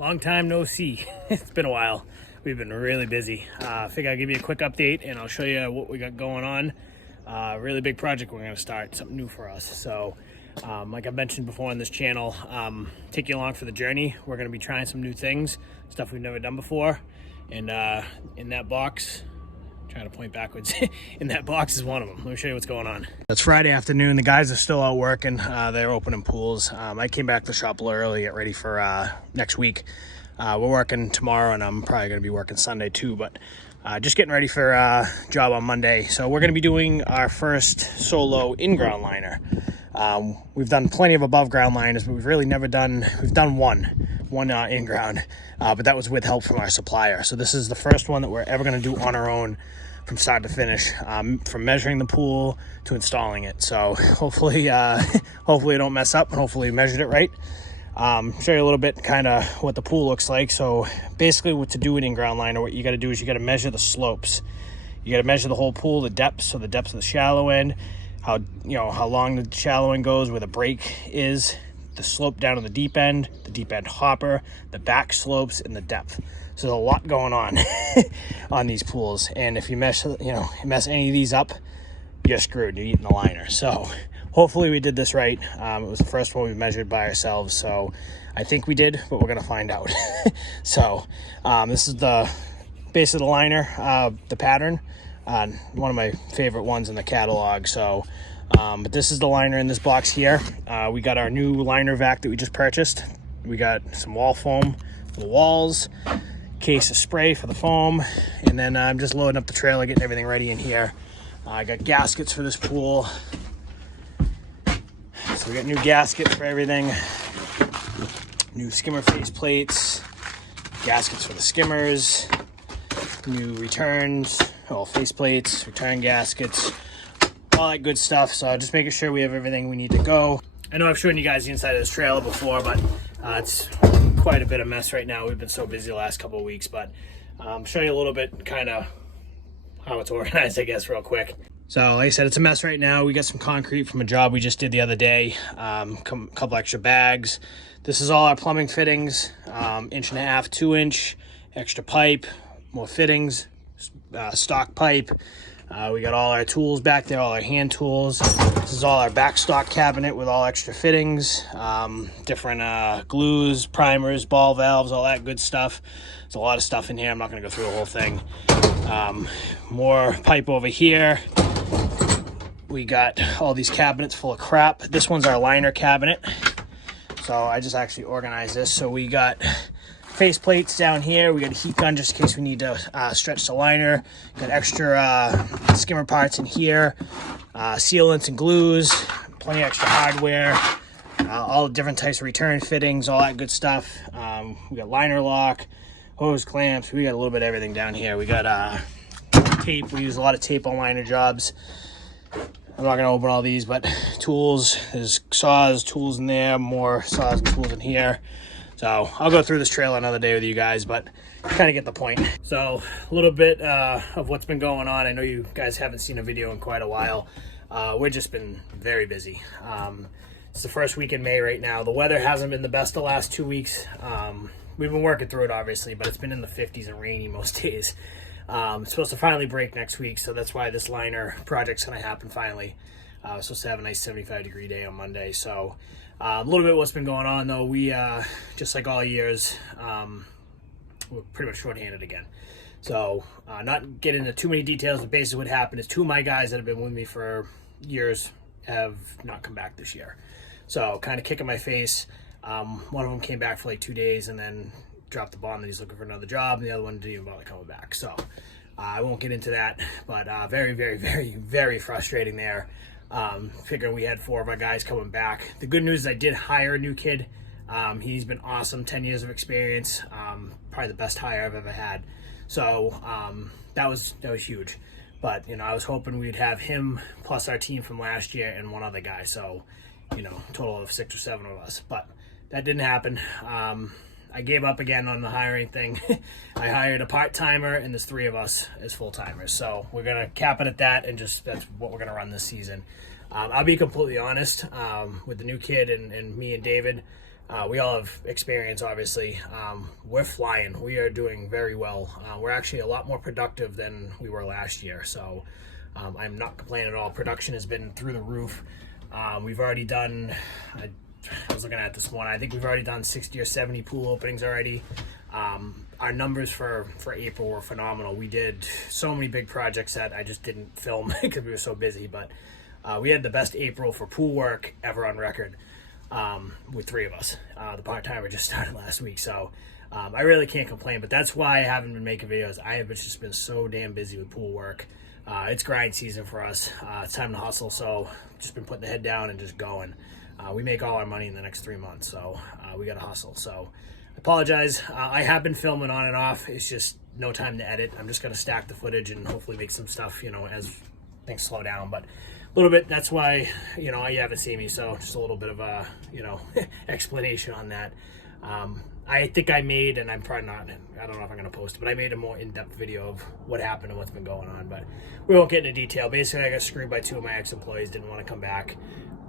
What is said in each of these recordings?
Long time no see. It's been a while. We've been really busy. Figure I'll give you a quick update and I'll show you what we got going on. Really big project we're going to start, something new for us. So like I mentioned before on this channel, take you along for the journey. We're going to be trying some new things, stuff we've never done before. And in that box, trying to point backwards, in that box is one of them. Let me show you what's going on. It's Friday afternoon. The guys are still out working. They're opening pools. I came back to the shop a little early, get ready for next week. We're working tomorrow, and I'm probably going to be working Sunday too, but just getting ready for a job on Monday. So we're going to be doing our first solo in-ground liner. We've done plenty of above ground liners, but we've really never done, we've done one in-ground, but that was with help from our supplier. So this is the first one that we're ever going to do on our own from start to finish, from measuring the pool to installing it. So hopefully hopefully I don't mess up, and hopefully we measured it right. Show you a little bit kind of what the pool looks like. So basically, what to do an in-ground liner, what you got to do is you got to measure the slopes. You got to measure the whole pool, the depth, so the depth of the shallow end, how long the shallow end goes, where the break is, the slope down to the deep end hopper, the back slopes, and the depth. So there's a lot going on on these pools, and if you mess any of these up, you're screwed. You're eating the liner. So hopefully we did this right. It was the first one we measured by ourselves, so I think we did, but we're gonna find out. So this is the base of the liner, the pattern, one of my favorite ones in the catalog. So but this is the liner in this box here. We got our new liner vac that we just purchased. We got some wall foam for the walls, case of spray for the foam, and then I'm just loading up the trailer, getting everything ready in here. I got gaskets for this pool. So we got new gaskets for everything, new skimmer face plates, gaskets for the skimmers, new returns, face plates, return gaskets, all that good stuff. So just making sure we have everything we need to go. I know I've shown you guys the inside of this trailer before, but it's quite a bit of mess right now. We've been so busy the last couple of weeks, but show you a little bit kind of how it's organized, I guess, real quick. So like I said, it's a mess right now. We got some concrete from a job we just did the other day, couple extra bags. This is all our plumbing fittings, 1.5 inch, 2 inch, extra pipe, more fittings, stock pipe. We got all our tools back there, all our hand tools. This is all our back stock cabinet with all extra fittings, different glues, primers, ball valves, all that good stuff. There's a lot of stuff in here. I'm not going to go through the whole thing. More pipe over here. We got all these cabinets full of crap. This one's our liner cabinet. So I just actually organized this. So we got face plates down here. We got a heat gun just in case we need to stretch the liner. Got extra skimmer parts in here, sealants and glues, plenty of extra hardware, all different types of return fittings, all that good stuff. We got liner lock, hose clamps. We got a little bit of everything down here. We got tape. We use a lot of tape on liner jobs. I'm not going to open all these, but tools, there's saws, tools in there, more saws and tools in here. So I'll go through this trailer another day with you guys, but kind of get the point. So a little bit of what's been going on. I know you guys haven't seen a video in quite a while. We've just been very busy. It's the first week in May right now. The weather hasn't been the best the last 2 weeks. We've been working through it, obviously, but it's been in the 50s and rainy most days. It's supposed to finally break next week, so that's why this liner project's going to happen finally. We're supposed to have a nice 75-degree day on Monday. So a little bit of what's been going on, though. We, just like all years, we're pretty much short-handed again. So not get into too many details, but basically what happened is two of my guys that have been with me for years have not come back this year. So kind of kicking my face. One of them came back for like 2 days and then dropped the bomb that he's looking for another job, and the other one didn't even bother coming back. So I won't get into that, but very, very, very, very frustrating there. Figuring we had 4 of our guys coming back. The good news is I did hire a new kid. He's been awesome, 10 years of experience, probably the best hire I've ever had. So that was huge. But I was hoping we'd have him plus our team from last year and one other guy. So total of 6 or 7 of us. But that didn't happen. I gave up again on the hiring thing. I hired a part-timer, and there's 3 of us as full-timers. So we're going to cap it at that, and that's what we're going to run this season. I'll be completely honest, with the new kid and me and David, We all have experience, obviously. We're flying. We are doing very well. We're actually a lot more productive than we were last year. So I'm not complaining at all. Production has been through the roof. We've already done, I was looking at this morning, I think we've already done 60 or 70 pool openings already. Our numbers for April were phenomenal. We did so many big projects that I just didn't film because we were so busy. But we had the best April for pool work ever on record. With 3 of us. The part-timer just started last week, so I really can't complain, but that's why I haven't been making videos. I have just been so damn busy with pool work. It's grind season for us. It's time to hustle, so just been putting the head down and just going. We make all our money in the next 3 months, so we gotta hustle. So I apologize. I have been filming on and off. It's just no time to edit. I'm just gonna stack the footage and hopefully make some stuff, as things slow down, but a little bit, that's why, you haven't seen me, so just a little bit of a, explanation on that. I think I made, and I'm probably not, I don't know if I'm going to post it, but I made a more in-depth video of what happened and what's been going on, but we won't get into detail. Basically, I got screwed by 2 of my ex-employees, didn't want to come back.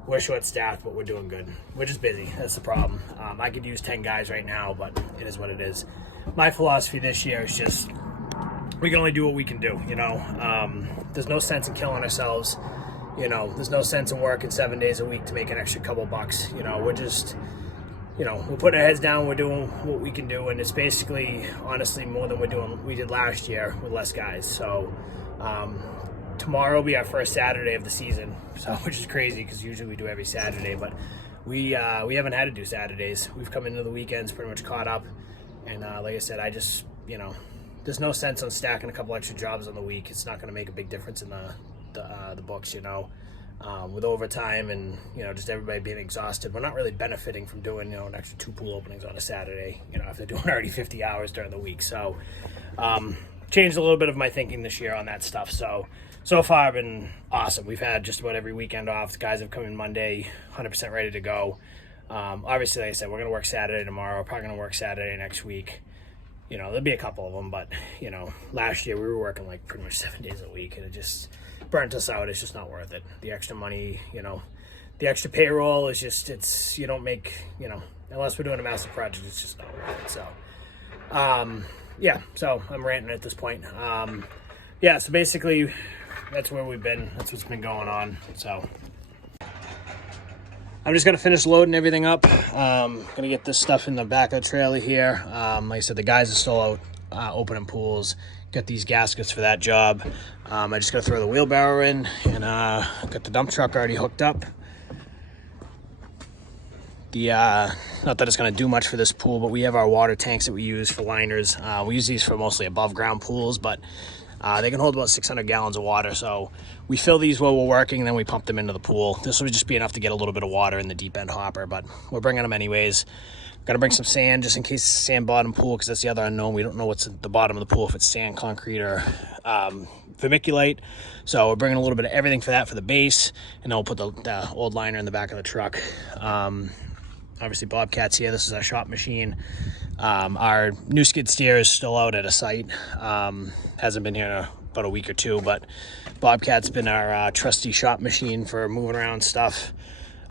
We're short-staffed, but we're doing good. We're just busy, that's the problem. I could use 10 guys right now, but it is what it is. My philosophy this year is just, we can only do what we can do, There's no sense in killing ourselves. There's no sense in working 7 days a week to make an extra couple bucks. We're just, we're putting our heads down, we're doing what we can do, and it's basically, honestly, more than we did last year with less guys. So tomorrow will be our first Saturday of the season, which is crazy because usually we do every Saturday, but we haven't had to do Saturdays. We've come into the weekends pretty much caught up, and like I said, I just, there's no sense on stacking a couple extra jobs on the week. It's not going to make a big difference in the books, with overtime and, just everybody being exhausted. We're not really benefiting from doing, an extra 2 pool openings on a Saturday, if they're doing already 50 hours during the week. So, changed a little bit of my thinking this year on that stuff. So far, been awesome. We've had just about every weekend off. The guys have come in Monday, 100% ready to go. Obviously, like I said, we're going to work Saturday tomorrow. We're probably going to work Saturday next week. There'll be a couple of them, but, last year we were working like pretty much 7 days a week, and it just burnt us out. It's just not worth it. The extra money, the extra payroll is just, you don't make, unless we're doing a massive project, it's just not worth it. So, yeah, so I'm ranting at this point. Yeah, so basically that's where we've been. That's what's been going on. So I'm just going to finish loading everything up. Going to get this stuff in the back of the trailer here. Like I said, the guys are still out opening pools. Got these gaskets for that job. I just got to throw the wheelbarrow in, and got the dump truck already hooked up. Not that it's going to do much for this pool, but we have our water tanks that we use for liners. We use these for mostly above ground pools, but they can hold about 600 gallons of water. So we fill these while we're working, and then we pump them into the pool. This would just be enough to get a little bit of water in the deep end hopper, but we're bringing them anyways. Gotta bring some sand just in case it's a sand bottom pool, because that's the other unknown. We don't know what's at the bottom of the pool, if it's sand, concrete, or vermiculite. So we're bringing a little bit of everything for that for the base, and then we'll put the old liner in the back of the truck. Obviously Bobcat's here. This is our shop machine. Our new skid steer is still out at a site. Hasn't been here in about a week or 2, but Bobcat's been our trusty shop machine for moving around stuff.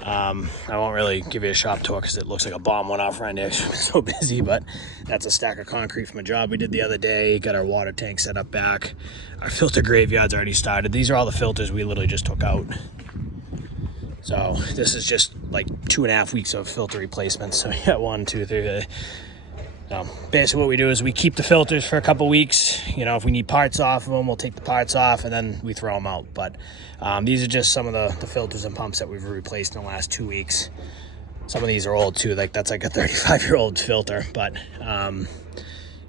I won't really give you a shop tour because it looks like a bomb went off right there. I've been so busy, but that's a stack of concrete from a job we did the other day. Got our water tank set up back. Our filter graveyard's already started. These are all the filters we literally just took out. So this is just like 2.5 weeks of filter replacements. So we got 1, 2, 3. So basically what we do is we keep the filters for a couple weeks. If we need parts off of them, we'll take the parts off and then we throw them out. But these are just some of the filters and pumps that we've replaced in the last 2 weeks. Some of these are old too, that's like a 35-year-old filter. But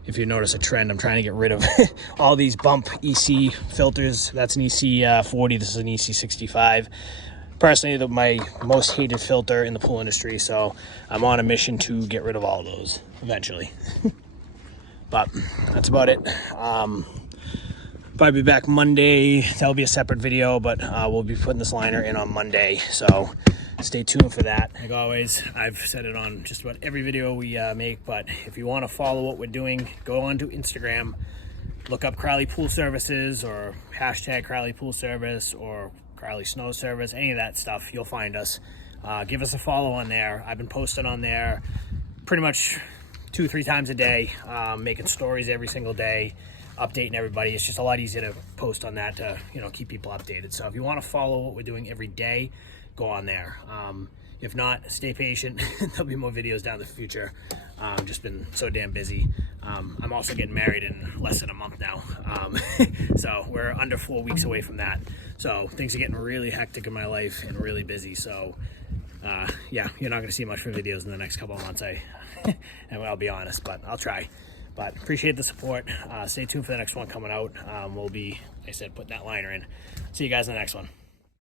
if you notice a trend, I'm trying to get rid of all these bump EC filters. That's an EC 40, this is an EC 65. Personally, my most hated filter in the pool industry, so I'm on a mission to get rid of all of those eventually. But that's about it. Probably be back Monday. That'll be a separate video, but we'll be putting this liner in on Monday, so stay tuned for that. Like always, I've said it on just about every video we make, but if you want to follow what we're doing, go on to Instagram, look up Crowley Pool Services or hashtag Crowley Pool Service or Crowley Snow Service, any of that stuff, you'll find us. give us a follow on there. I've been posting on there pretty much 2-3 times a day, making stories every single day, updating everybody. It's just a lot easier to post on that to, you know, keep people updated. So if you want to follow what we're doing every day, go on there. If not, stay patient. There'll be more videos down in the future. Just been so damn busy. I'm also getting married in less than a month now. So we're under 4 weeks away from that. So things are getting really hectic in my life and really busy. So yeah, you're not going to see much from videos in the next couple of months. And I'll be honest, but I'll try. But appreciate the support. Stay tuned for the next one coming out. We'll be, like I said, putting that liner in. See you guys in the next one.